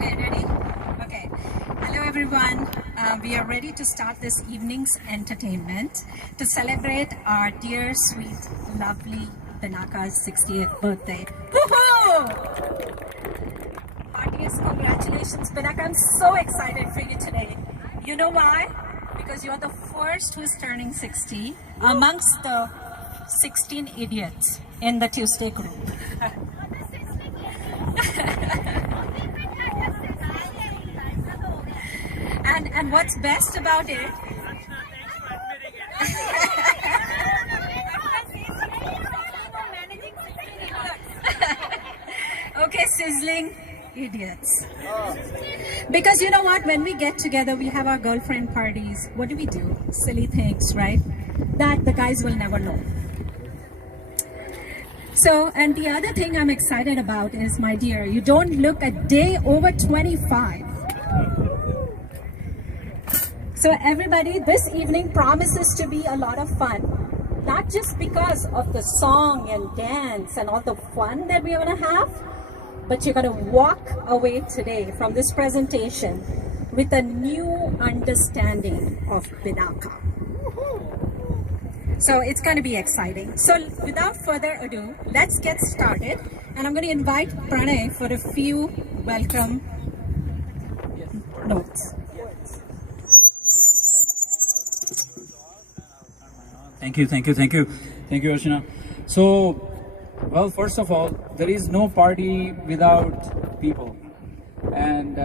Okay, ready? Okay. Hello everyone. We are ready to start this evening's entertainment to celebrate our dear, sweet, lovely Binaca's 60th birthday. Woohoo! Heartiest congratulations, Binaca. I'm so excited for you today. You know why? Because you're the first who is turning 60 amongst the 16 idiots in the Tuesday group. And what's best about it? Okay, sizzling idiots. Because you know what? When we get together, we have our girlfriend parties. What do we do? Silly things, right? That the guys will never know. So, and the other thing I'm excited about is, my dear, you don't look a day over 25. So everybody, this evening promises to be a lot of fun. Not just because of the song and dance and all the fun that we're gonna have, but you're gonna walk away today from this presentation with a new understanding of Binaca. So it's going to be exciting. So without further ado, let's get started. And I'm going to invite Pranay for a few welcome notes. Thank you, Archana. So, well, first of all, there is no party without people. And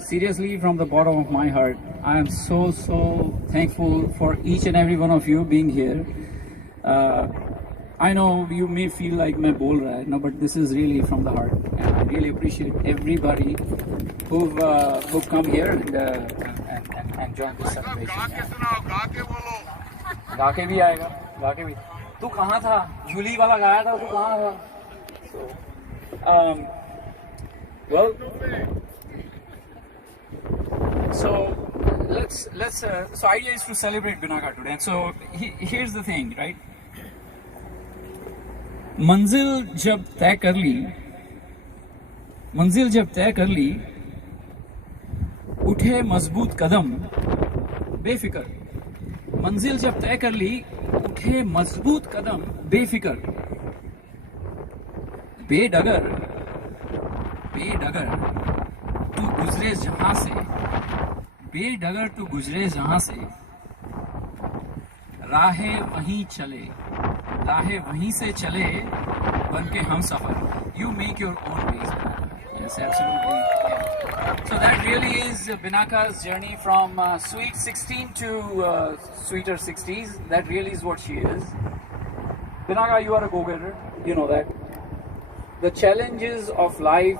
seriously, from the bottom of my heart, I am so thankful for each and every one of you being here. I know you may feel like मैं बोल रहा है, no, but this is really from the heart, and I really appreciate everybody who've come here and joined this celebration. गा के भी आएगा, गा के भी. तू कहाँ था? जूली वाला गाया था, तू कहाँ था? Well, so so idea is to celebrate Binaca today. And so here's the thing, right? मंजिल जब तय कर ली, उठे मजबूत कदम बेफिक्र. मंजिल जब तय कर ली, उठे मजबूत कदम बेफिक्र. बेडगर तू गुजरे जहां से, बेडगर तू गुजरे जहां से, राहें वहीं से चले बन के हम सफर. You make your own ways. Yes, absolutely. Yeah. So that really is Binaca's journey from sweet 16 to sweeter 60s. That really is what she is. Binaca, you are a go-getter. You know that. The challenges of life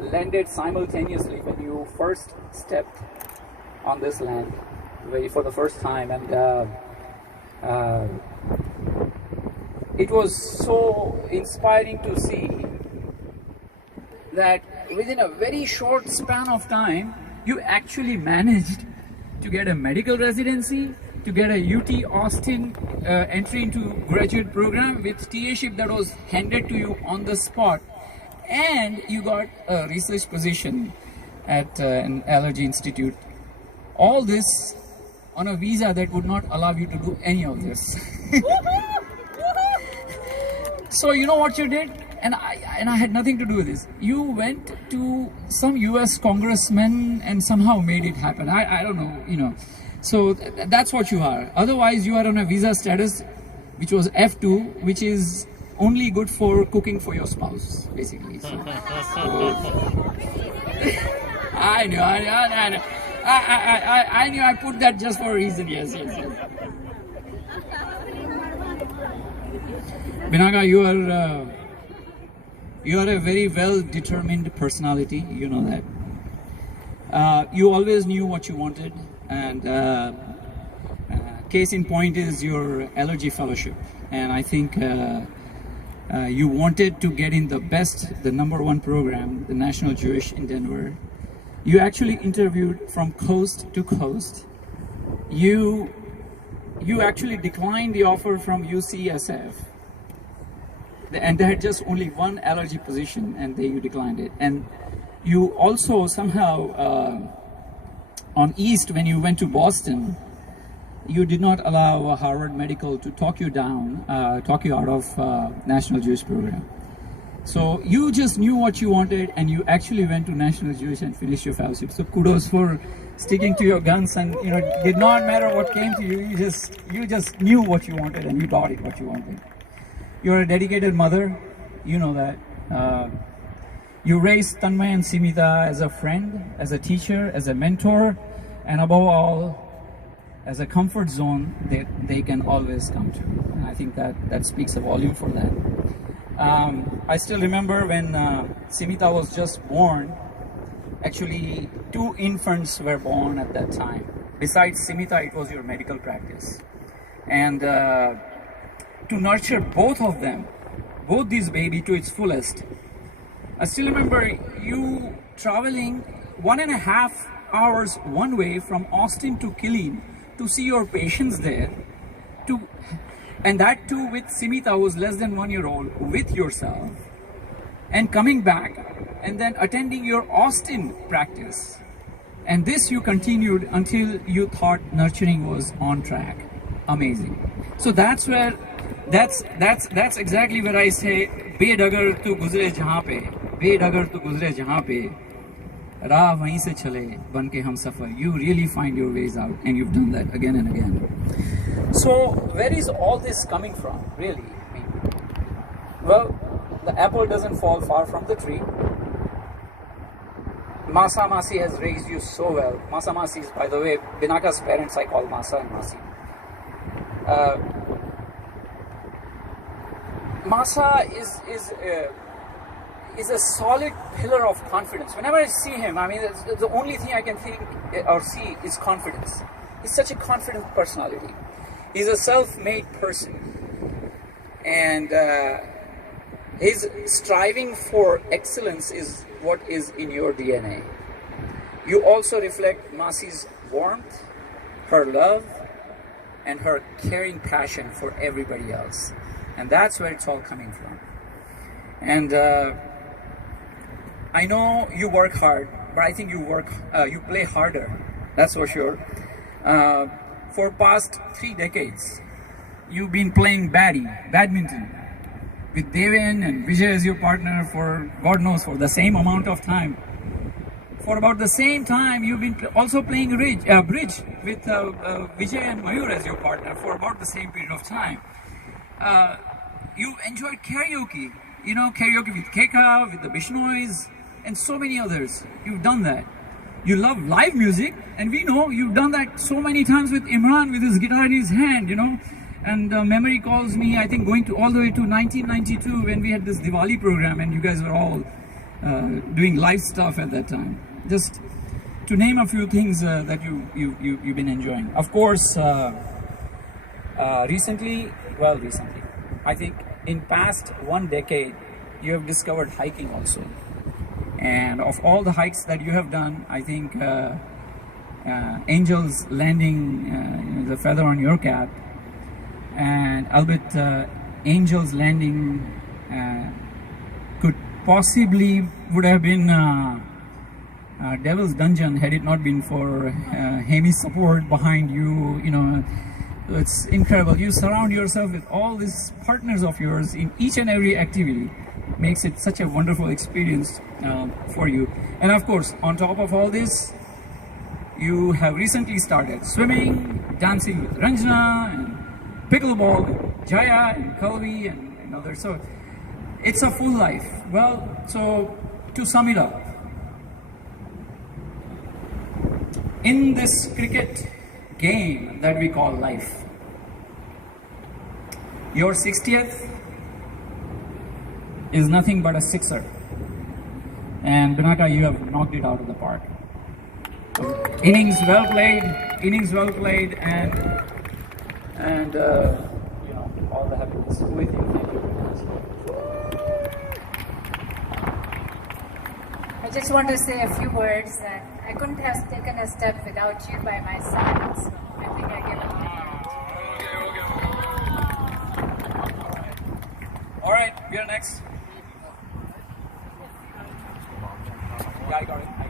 landed simultaneously when you first stepped on this land for the first time, and it was so inspiring to see that within a very short span of time you actually managed to get a medical residency, to get a UT Austin entry into graduate program with TA-ship that was handed to you on the spot, and you got a research position at an allergy institute. All this on a visa that would not allow you to do any of this. So you know what you did? And I had nothing to do with this. You went to some US congressman and somehow made it happen. I don't know, you know. So that's what you are. Otherwise, you are on a visa status which was F2, which is only good for cooking for your spouse, basically. So, I knew. I knew. I put that just for a reason. Yes. Binaca, you are a very well-determined personality. You know that. You always knew what you wanted, and case in point is your allergy fellowship. And I think you wanted to get in the #1 program, the National Jewish in Denver. You actually interviewed from coast to coast. You actually declined the offer from UCSF. And they had just only one allergy position, and you declined it. And You also somehow, on East, when you went to Boston, you did not allow Harvard Medical to talk you down, talk you out of National Jewish Program. So you just knew what you wanted, and you actually went to National Jewish and finished your fellowship. So kudos for sticking to your guns, and it did not matter what came to you. You just knew what you wanted, and you got it what you wanted. You're a dedicated mother, you know that. You raised Tanmay and Simita as a friend, as a teacher, as a mentor, and above all, as a comfort zone that they can always come to. And I think that speaks a volume for that. I still remember when Simita was just born, actually 2 infants were born at that time. Besides Simita, it was your medical practice. And to nurture both of them, both these baby to its fullest, I still remember you traveling 1.5 hours one way from Austin to Killeen to see your patients there, and that too with Simita, who was less than 1 year old, with yourself, and coming back and then attending your Austin practice. And this you continued until you thought nurturing was on track. Amazing. So that's exactly where I say, बेडगर तू गुजरे जहाँ पे, बेडगर तू गुजरे जहाँ पे, राह वहीं से चले बन के हम सफर. You really find your ways out, and you've done that again and again. So where is all this coming from, really? Well, the apple doesn't fall far from the tree. Masa Masi has raised you so well. Masa Masi is, by the way, Binaca's parents I call Masa and Masi. Masa is a solid pillar of confidence. Whenever I see him, I mean, the only thing I can think or see is confidence. He's such a confident personality. He's a self-made person, and his striving for excellence is what is in your DNA. You also reflect Masi's warmth, her love, and her caring passion for everybody else. And that's where it's all coming from. And I know you work hard, but I think you play harder. That's for sure. For past 3 decades, you've been playing badminton with Devin and Vijay as your partner for God knows for the same amount of time. For about the same time, you've been also playing bridge with Vijay and Mayur as your partner for about the same period of time. You enjoyed karaoke, karaoke with Keka, with the Bishnois, and so many others. You've done that. You love live music, and we know you've done that so many times with Imran with his guitar in his hand, And memory calls me, I think, going all the way to 1992 when we had this Diwali program, and you guys were all doing live stuff at that time. Just to name a few things that you've been enjoying. Of course, recently, I think in past 1 decade, you have discovered hiking also. And of all the hikes that you have done, I think Angel's Landing, the feather on your cap, and albeit Angel's Landing could possibly would have been Devil's Dungeon had it not been for Hami's support behind you. It's incredible. You surround yourself with all these partners of yours in each and every activity. Makes it such a wonderful experience for you. And of course, on top of all this, you have recently started swimming, dancing with Ranjana, and pickleball with Jaya and Kalvi and others. So it's a full life. Well, so to sum it up, in this cricket game that we call life, your 60th is nothing but a sixer. And Binaca, you have knocked it out of the park. Innings well played, and all the happiness with you. Thank you very much. I just want to say a few words that I couldn't have taken a step without you by my side, so I think I give a All right, we are next. Got it.